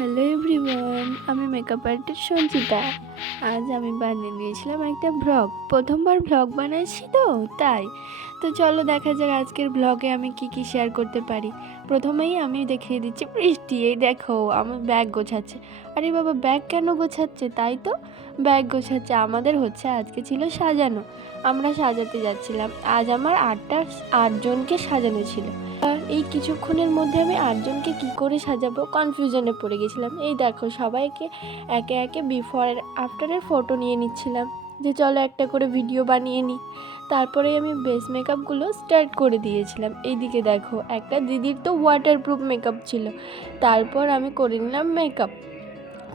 Hello everyone, আমি makeup artist Sanchita. আজ আমি বানিয়ে নিয়েছিলাম একটা ভ্লগ। প্রথমবার ভ্লগ বানাইছি তাই তো চলো দেখা যাক আজকের ভ্লগে আমি কি কি শেয়ার করতে পারি। প্রথমেই আমি দেখিয়ে দিচ্ছি বৃষ্টি। এই দেখো আমার ব্যাগ গোছাচ্ছে। আরে বাবা, ব্যাগ কেন গোছাচ্ছে? তাই তো, ব্যাগ গোছাচ্ছে। আমাদের হচ্ছে আজকে ছিল সাজানো, আমরা সাজাতে যাচ্ছিলাম। আজ আমার আটজনকে সাজানো ছিল। আর এই কিছুক্ষণের মধ্যে আমি আটজনকে কি করে সাজাবো কনফিউশনে পড়ে গেছিলাম। এই দেখো সবাইকে একে একে বিফোর আফটারের ফটো নিয়ে নিচ্ছিলাম, যে চলো একটা করে ভিডিও বানিয়ে নিই। তারপরে আমি বেস মেকআপগুলো স্টার্ট করে দিয়েছিলাম। এইদিকে দেখো একটা দিদির তো ওয়াটারপ্রুফ মেকআপ ছিল, তারপর আমি করে নিলাম মেকআপ।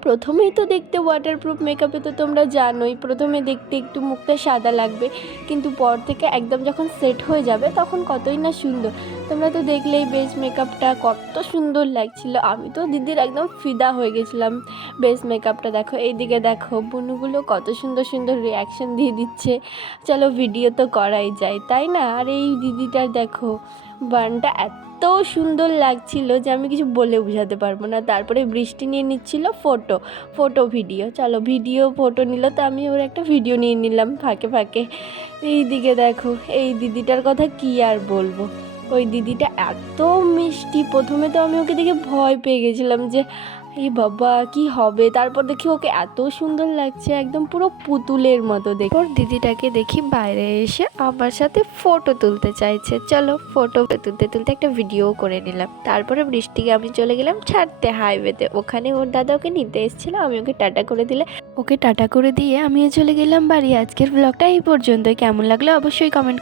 প্রথমেই তো দেখতে ওয়াটারপ্রুফ মেকআপে তো তোমরা জানোই, প্রথমে দেখতে একটু মুখটা সাদা লাগবে, কিন্তু পর থেকে একদম যখন সেট হয়ে যাবে তখন কতই না সুন্দর। তোমরা তো দেখলেই বেস মেকআপটা কত সুন্দর লাগছিল। আমি তো দিদির একদম ফিদা হয়ে গেছিলাম বেস মেকআপটা। দেখো এইদিকে দেখো বুনুগুলো কত সুন্দর সুন্দর রিয়াকশন দিয়ে দিচ্ছে। চলো ভিডিও তো করাই যায়, তাই না? আর এই দিদিটার দেখো বানটা এত সুন্দর লাগছিল যে আমি কিছু বলে বোঝাতে পারবো না। তারপরে বৃষ্টি নিয়ে নিচ্ছিল ফটো ভিডিও। চলো ভিডিও ফটো নিল, তো আমি ওর একটা ভিডিও নিয়ে নিলাম ফাঁকে ফাঁকে। এই দিকে দেখো এই দিদিটার কথা কি আর বলবো। ওই দিদিটা এত মিষ্টি, প্রথমে তো আমি ওকে দেখে ভয় পেয়ে গেছিলাম যে এই বাবা কি হবে। তারপর দেখি ওকে এত সুন্দর লাগছে, একদম পুরো পুতুলের মতো। দেখো দিদিটাকে দেখি বাইরে এসে আমার সাথে ফটো তুলতে চাইছে। চলো ফটো তুলতে তুলতে একটা ভিডিও করে নিলাম। তারপরে বৃষ্টিকে আমি চলে গেলাম ছাড়তে হাইওয়েতে। ওখানে ওর দাদা ওকে নিতে এসেছিলো, আমি ওকে টাটা করে দিয়ে আমিও চলে গেলাম বাড়ি। আজকের ব্লগটা এই পর্যন্তই। কেমন লাগলো অবশ্যই কমেন্ট